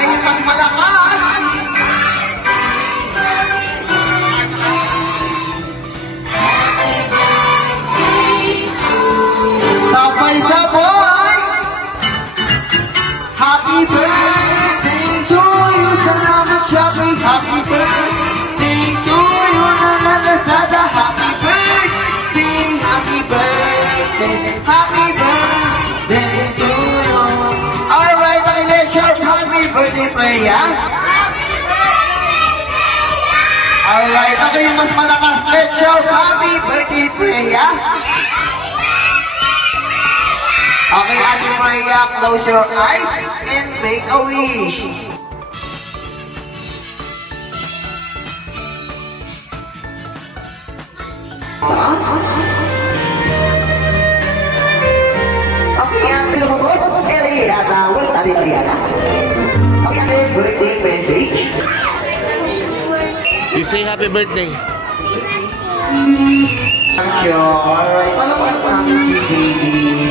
kayo mas malakas. Sabay-sabay. Happy birthday to you. Salamat shopping. Happy birthday to you. Nananasada. Happy birthday. Happy birthday. Happy birthday to you. Alright, okay, let's shout happy birthday, Freya. Alright, ako yung mas malakas. Let's shout happy birthday, Freya. Okay, Ate Freya, close your eyes and make a wish. Okay, Ate Freya, tawag Ate Freya. Okay, birthday message. You say happy birthday. Thank you. Alright, palawag namin si Baby.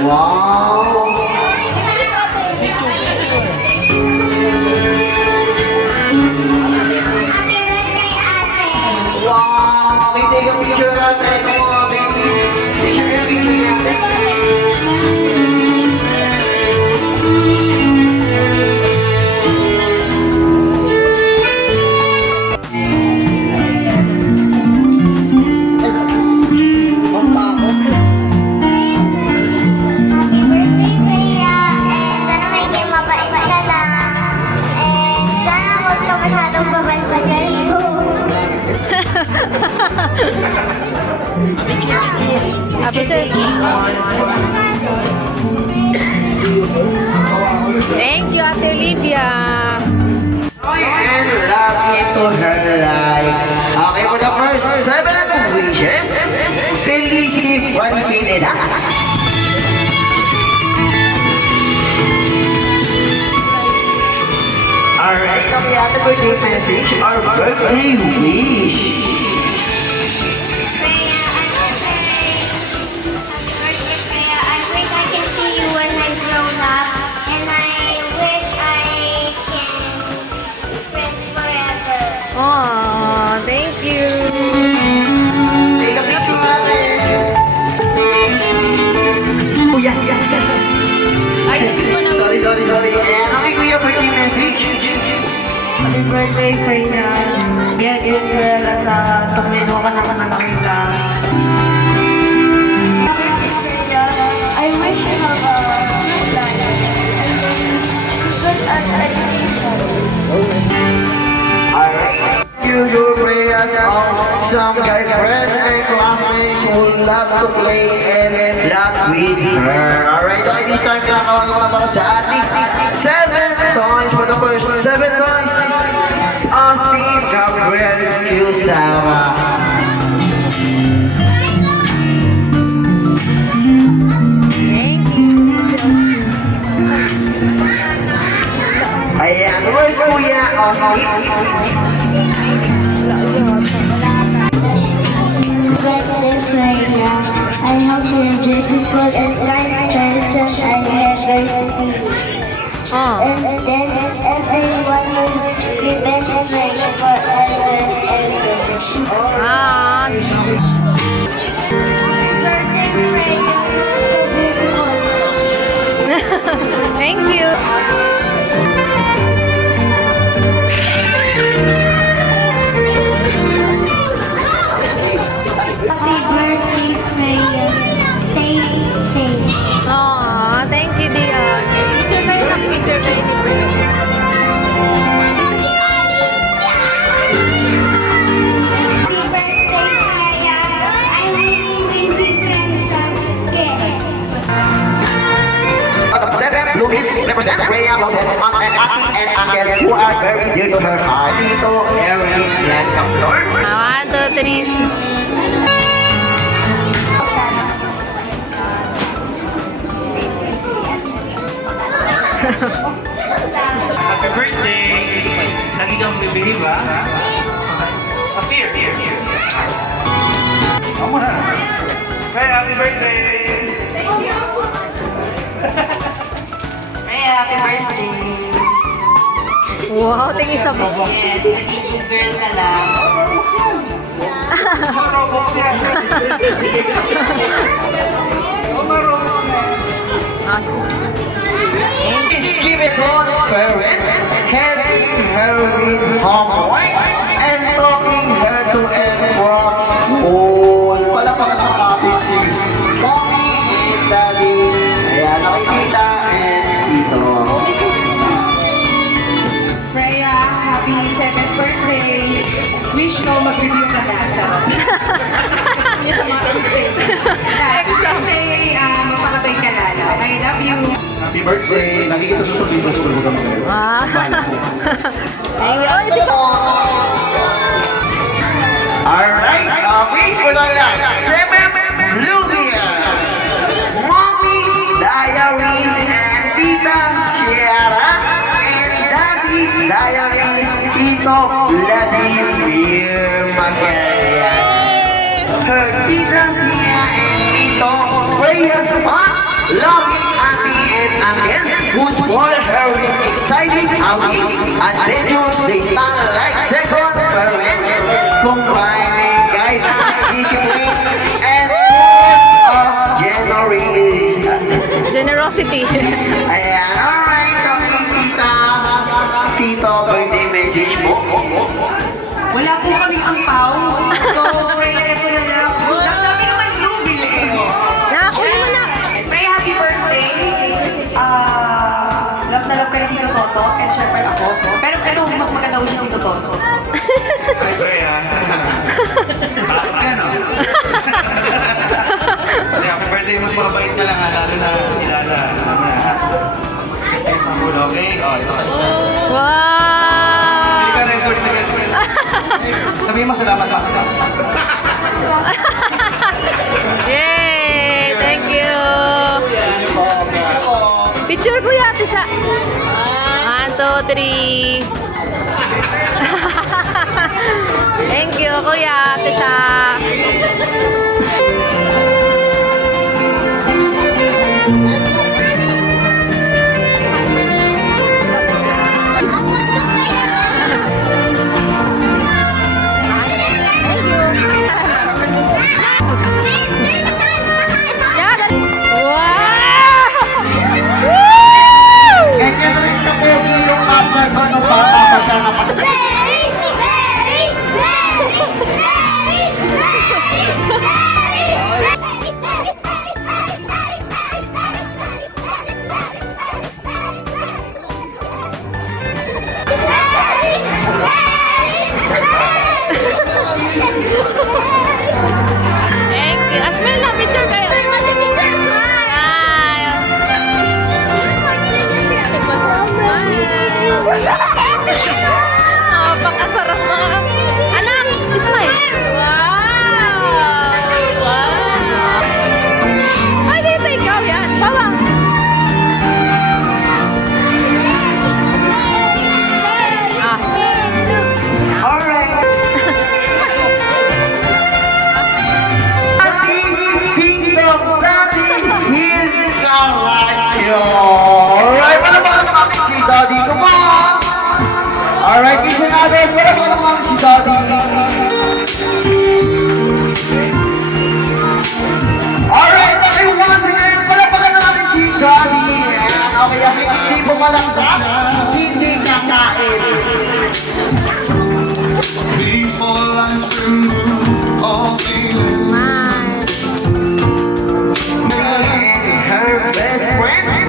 Wow! Wow! Okay, take a picture natin. Come on, baby. Picture natin. Birthday, Freya, and sana may game mabait ka lang. And sana huwag ka masyadong babay-babay sa libo. Thank you, Ate Olivia. And love into her life. Okay, for the first 7 wishes, Felicity Juan Pineda. Alright, kami ate birthday message or birthday wish. Freya, I wish I can see you when I grow up, and I wish I can be friends forever. Oh, thank you. Take a picture natin. Kuya. Ay, hindi ko na. Sorry. And okay, kuya, birthday message. Happy birthday, Freya. Be a good girl at tumino ka naman na nakita. I wish you have a good life and good education. Alright. You do prayers of some guy friends and classmates who love to play and block with her. Alright, okay, this time nakakawag ko na para sa ating 7 toys for the first 7 toys. Austin Gabriel Kusama. Thank you. Ayan, where's Kuya Austin? Birthday, Freya. I hope you enjoy the food and kind presents I had very Oh, and then everyone will be best friends forever and ever. ah, Birthday, Freya. thank you. Happy birthday, Freya. Stay safe. Oh, thank you, Dion. Picture kayo na, picture kayo ni Bert. Happy birthday, Freya. I wish we be friends again. Luis represent Freya Blossom, Aunt and Ati and Uncle who are very dear to her heart. Tito, Erin, and Kaplor. 1, 2, 3. Happy birthday! Lagi kang bibili ba? Appear. Ako na. Hey, happy birthday! Freya, happy birthday. Wow, tingin sa mo. Yes, naging girl ka lang. Marobok yan. Give it on parent, helping her with homework, and talking her to and from school. Palakpakan natin si Mommy and Daddy. Ayan, nakikita and dito. Freya, happy 7th birthday. Wish ko mag-review ka na. Hindi sa mga mistake. Exam. Okay, magpakabay ka lalo. I love you. Happy birthday. Lagi kita susundin sa super buka mga. Ah. Thank you. Oh, ito. Alright, wait ko na lang. 7 Lumias. Mommy Diaries and Tita Sierra. And Daddy Diaries, Tito Vladimir Magallanes. Her Tita Sierra and Tito Reyes Mom, loving Auntie and Uncle, who spoil her with exciting outings, adventures, they stand like second parents, combining guidance, discipline, and full of generation. Generosity. Ayan, alright, okay, tita. Tito, birthday message mo. Wala po kaming ampaw. So, Freya, ito na lang. Dami naman yung bili. Nakakuha mo na. Freya, happy birthday. Love na love ka ng Tito Toto. And syempre ako. Pero ito, mas maganda ko siya Tito Toto. Ay, Freya. Ano? Happy birthday, magpapabait ka lang ha, lalo na si Lala. Okay? Oh, ito ka siya. Wow. Hindi ka record na ganyan. Sabihin mo salamat ka. Yay! Thank you. Picture ko yata siya. 1, 2, 3. Thank you, Kuya Tisa. Ganyan rin na po yung partner ko nung bata pa siya na Thank you. Asmel, picture kayo. Napakasarap mga anak. Smile. Wow! Wow! Ay, dito ikaw yan. Bawang. Ah, alright. Kingdom Daddy, here's alright, wala ba naman si Daddy? Come on! Alright, kiss and others, wala ba naman si Daddy? Alright, okay, once again, wala ba naman si Daddy? Okay, hindi po malangsa, hindi kakain. Before life removed all feelings, Her best friend.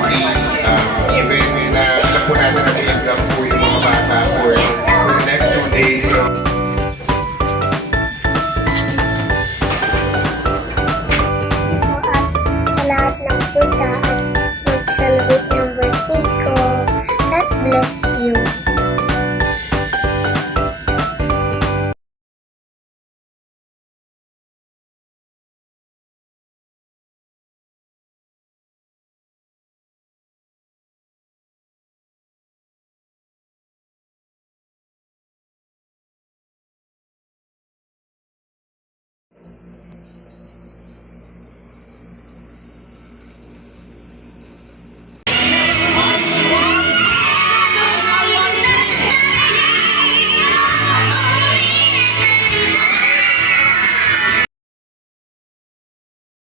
party, even na alam po natin na tinanggap po yung mga bata for the next 2 days. So, At sa lahat ng punta at mag-celebrate ng birthday ko. God bless you.